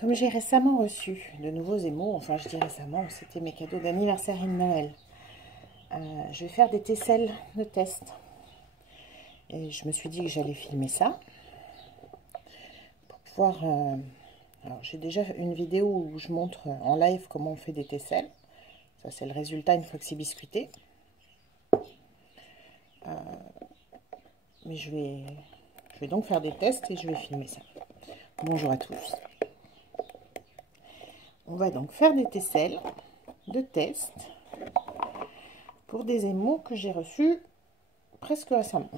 Comme j'ai récemment reçu de nouveaux émaux, enfin je dis récemment, c'était mes cadeaux d'anniversaire et de Noël, je vais faire des tesselles de test. Et je me suis dit que j'allais filmer ça. Pour pouvoir... alors j'ai déjà une vidéo où je montre en live comment on fait des tesselles. Ça c'est le résultat une fois que c'est biscuité. Mais je vais donc faire des tests et je vais filmer ça. Bonjour à tous. On va donc faire des tesselles de test pour des émaux que j'ai reçus presque récemment.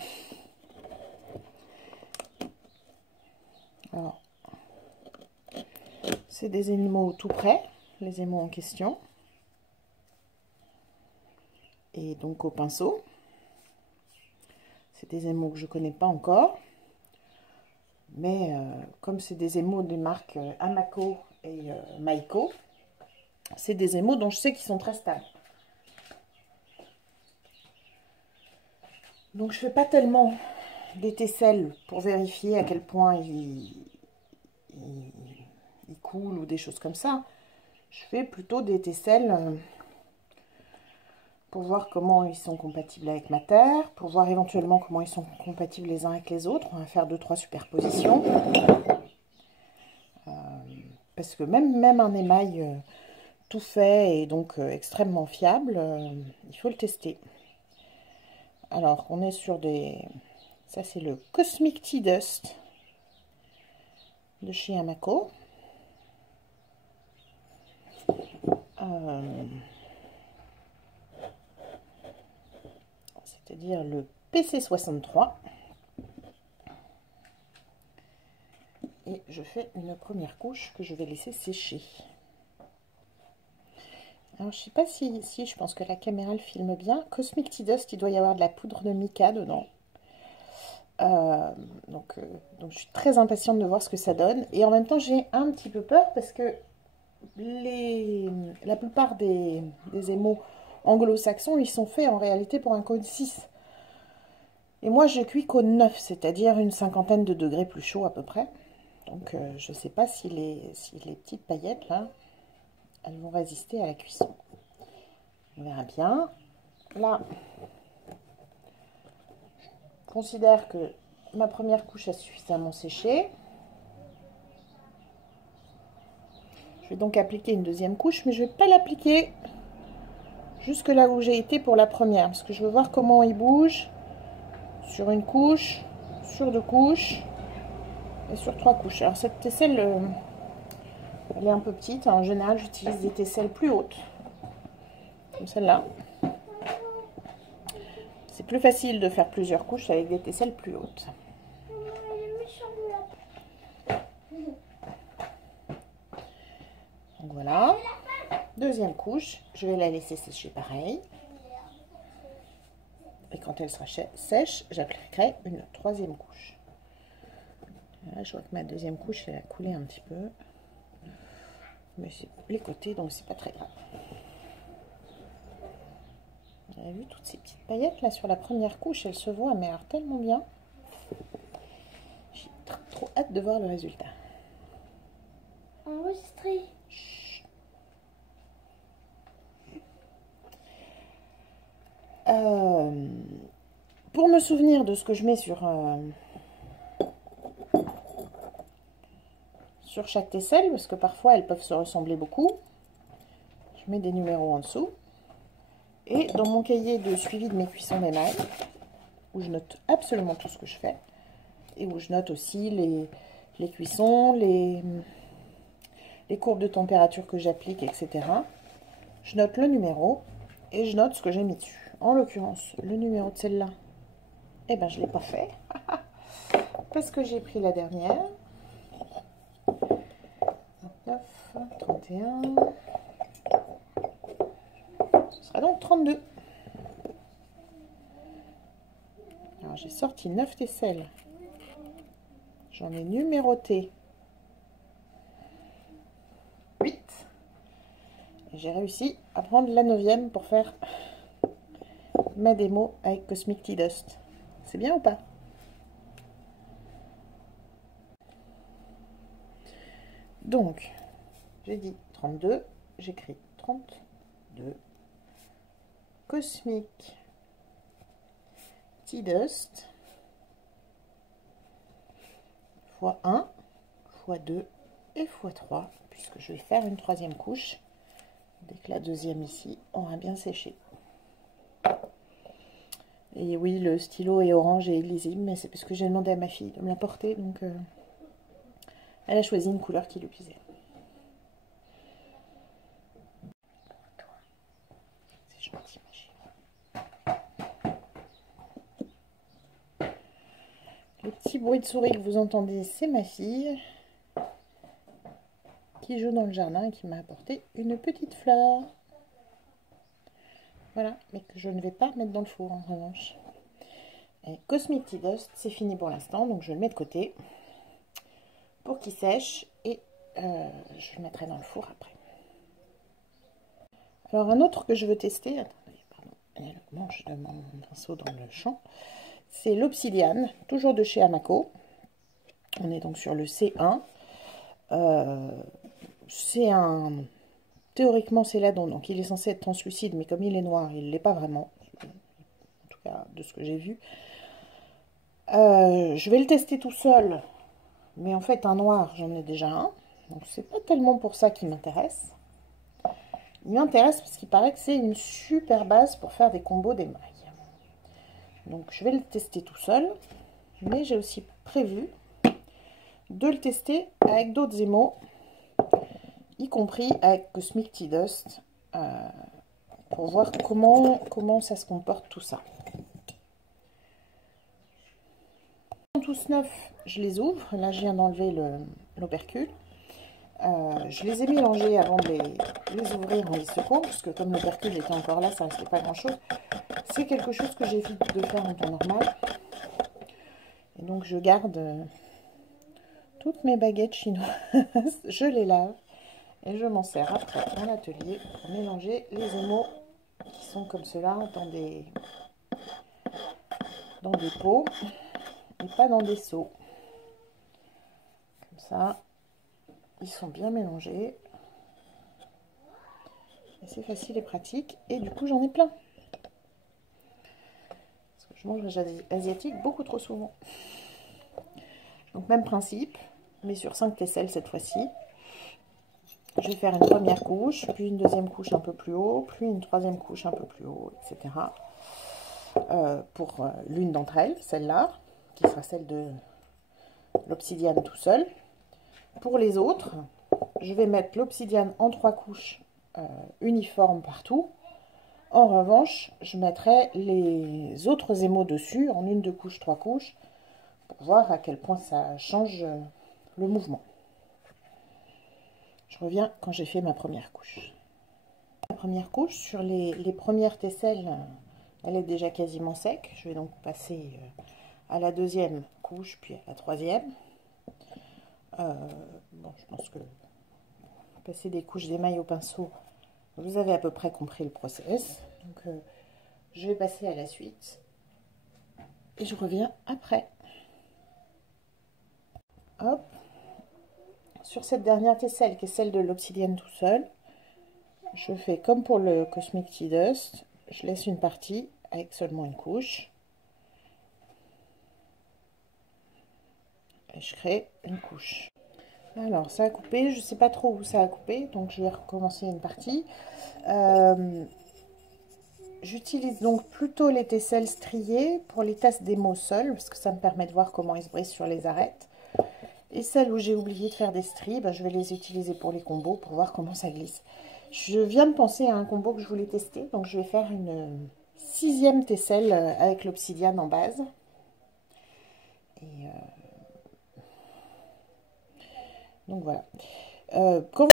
Alors, c'est des émaux tout prêts, les émaux en question. Et donc au pinceau. C'est des émaux que je ne connais pas encore. Mais comme c'est des émaux des marques Amaco et Maiko, c'est des émaux dont je sais qu'ils sont très stables. Donc je ne fais pas tellement des tesselles pour vérifier à quel point ils coulent ou des choses comme ça. Je fais plutôt des tesselles pour voir comment ils sont compatibles avec ma terre, pour voir éventuellement comment ils sont compatibles les uns avec les autres. On va faire 2-3 superpositions. Parce que même un émail tout fait et donc extrêmement fiable, il faut le tester. Alors, on est sur des... Ça, c'est le Cosmic Tea Dust de chez Amaco. C'est-à-dire le PC63. Et je fais une première couche que je vais laisser sécher. Alors, je sais pas si je pense que la caméra le filme bien. Cosmic Tea Dust, il doit y avoir de la poudre de mica dedans. Donc je suis très impatiente de voir ce que ça donne. Et en même temps, j'ai un petit peu peur parce que la plupart des émaux anglo-saxons, ils sont faits en réalité pour un code 6. Et moi, je cuis qu'au 9, c'est-à-dire une cinquantaine de degrés plus chaud à peu près. Donc, je ne sais pas si les petites paillettes, là, elles vont résister à la cuisson. On verra bien. Là, je considère que ma première couche a suffisamment séché. Je vais donc appliquer une deuxième couche, mais je ne vais pas l'appliquer jusque là où j'ai été pour la première, parce que je veux voir comment il bouge sur une couche, sur 2 couches et sur 3 couches. Alors cette tesselle, elle est un peu petite. En général, j'utilise des tesselles plus hautes, comme celle-là. C'est plus facile de faire plusieurs couches avec des tesselles plus hautes. Donc voilà. Deuxième couche, je vais la laisser sécher pareil. Et quand elle sera sèche, j'appliquerai une troisième couche. Là, je vois que ma deuxième couche, elle a coulé un petit peu. Mais c'est les côtés, donc c'est pas très grave. Vous avez vu toutes ces petites paillettes là sur la première couche, elles se voient, mais alors tellement bien. J'ai trop hâte de voir le résultat. Enregistré. Pour me souvenir de ce que je mets sur chaque tesselle, parce que parfois elles peuvent se ressembler beaucoup, je mets des numéros en dessous. Et dans mon cahier de suivi de mes cuissons d'émail, où je note absolument tout ce que je fais, et où je note aussi les cuissons, les courbes de température que j'applique, etc. Je note le numéro et je note ce que j'ai mis dessus. En l'occurrence, le numéro de celle-là, eh ben je ne l'ai pas fait, parce que j'ai pris la dernière. 29, 31... Ce sera donc 32. Alors j'ai sorti 9 tesselles. J'en ai numéroté 8. Et j'ai réussi à prendre la 9e pour faire ma démo avec Cosmic Tea Dust. C'est bien ou pas? Donc, j'ai dit 32, j'écris 32. Cosmic Tea Dust x 1, x 2 et x 3, puisque je vais faire une troisième couche dès que la deuxième ici aura bien séché. Et oui, le stylo est orange et illisible, mais c'est parce que j'ai demandé à ma fille de me l'apporter, donc elle a choisi une couleur qui lui plaisait. C'est gentil, ma chérie. Le petit bruit de souris que vous entendez, c'est ma fille qui joue dans le jardin et qui m'a apporté une petite fleur. Voilà, mais que je ne vais pas mettre dans le four en revanche. Et Cosmic Tea Dust, c'est fini pour l'instant, donc je le mets de côté pour qu'il sèche et je le mettrai dans le four après. Alors un autre que je veux tester, attendez, pardon, il y a le manche de mon pinceau dans le champ, c'est l'Obsidian, toujours de chez Amaco. On est donc sur le C1. C'est un... Théoriquement, c'est l'Adon, donc il est censé être translucide, mais comme il est noir, il ne l'est pas vraiment. En tout cas, de ce que j'ai vu. Je vais le tester tout seul, mais en fait, un noir, j'en ai déjà un. Donc, c'est pas tellement pour ça qu'il m'intéresse. Il m'intéresse parce qu'il paraît que c'est une super base pour faire des combos d'émail. Donc, je vais le tester tout seul, mais j'ai aussi prévu de le tester avec d'autres émaux, y compris avec Cosmic Tea Dust, pour voir comment ça se comporte tout ça. Ils sont tous neufs, je les ouvre. Là, je viens d'enlever l'opercule. Je les ai mélangés avant de les ouvrir en les secouant, parce que comme l'opercule était encore là, ça ne restait pas grand-chose. C'est quelque chose que j'évite de faire en temps normal. Et donc, je garde toutes mes baguettes chinoises, je les lave. Et je m'en sers après dans l'atelier pour mélanger les émaux qui sont comme cela dans des pots et pas dans des seaux. Comme ça, ils sont bien mélangés. Et c'est facile et pratique. Et du coup, j'en ai plein. Parce que je mange asiatique beaucoup trop souvent. Donc, même principe, mais sur 5 tesselles cette fois-ci. Je vais faire une première couche, puis une deuxième couche un peu plus haut, puis une troisième couche un peu plus haut, etc. Pour l'une d'entre elles, celle-là, qui sera celle de l'obsidiane tout seul. Pour les autres, je vais mettre l'obsidiane en 3 couches uniformes partout. En revanche, je mettrai les autres émaux dessus en 1, 2 couches, 3 couches, pour voir à quel point ça change le mouvement. Je reviens quand j'ai fait ma première couche. La première couche, sur les premières tesselles, elle est déjà quasiment sec. Je vais donc passer à la deuxième couche, puis à la troisième. Bon, je pense que passer des couches d'émail au pinceau, vous avez à peu près compris le process. Donc, je vais passer à la suite. Et je reviens après. Hop. Sur cette dernière tesselle, qui est celle de l'obsidienne tout seul, je fais comme pour le Cosmic Tea Dust. Je laisse une partie avec seulement une couche. Et je crée une couche. Alors, ça a coupé. Je ne sais pas trop où ça a coupé, donc je vais recommencer une partie. J'utilise donc plutôt les tesselles striées pour les tasses d'émaux seules, parce que ça me permet de voir comment ils se brisent sur les arêtes. Et celles où j'ai oublié de faire des stries, ben, je vais les utiliser pour les combos, pour voir comment ça glisse. Je viens de penser à un combo que je voulais tester, donc je vais faire une 6e tesselle avec l'obsidiane en base. Et donc voilà. Quand